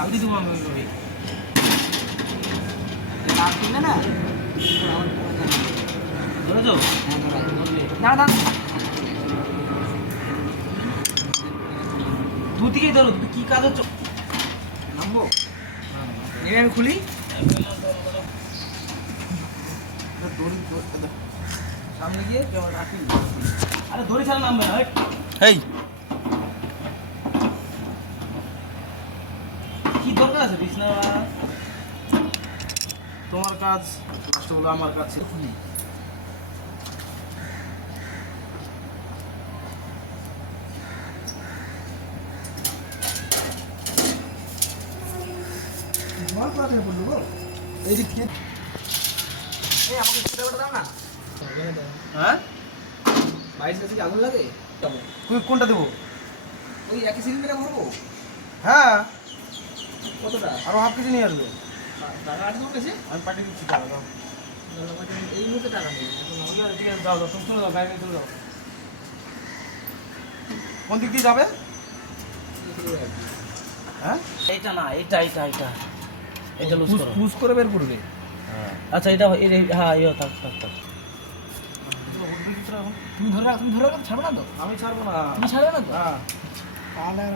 ঝাল দিয়ে দেবো আমি ওই লাভ কিনলে না ধরেছো? না না দুদিকেই ধরো, কি কাজ হচ্ছে? নামবো নেমে আমি খুলি সামনে গিয়ে রাখি। আরে ধরে ছাড়া নামবে না। এই কি দরকার আছে বিছনা? তোমার কাজ নষ্ট হলো, আমার কাছে এই যে এই আমাকে ছোট দাও না। হ্যাঁ বাইশ কাছে কি আগুন লাগে? কোনটা দেবো? ওই একই সিলিন্ডারে ভরবো। হ্যাঁ কতটা? আরো হাফ কেজি নিয়ে আসবে। টাকা আছে তোমার কাছে? আমি পাঠিয়ে দিচ্ছি, টাকা দাও। এই মুহূর্তে টাকা নেই এখন। ঠিক আছে, যাও যাও, তুমি চলে যাও, গাড়ি নিয়ে চলে যাও। কোন দিক দিয়ে যাবে? হ্যাঁ এটা না, এটা এটা এটা এটা লুজ করো। পুশ করে বের করবে। আচ্ছা এটা হ্যাঁ ইয়ে থাক থাক থাক। তুমি ধরে রাখো, তুমি ধরে রাখো, ছাড়বে না তো? আমি ছাড়বো না। তুমি ছাড়বে না তো? হ্যাঁ তাহলে আর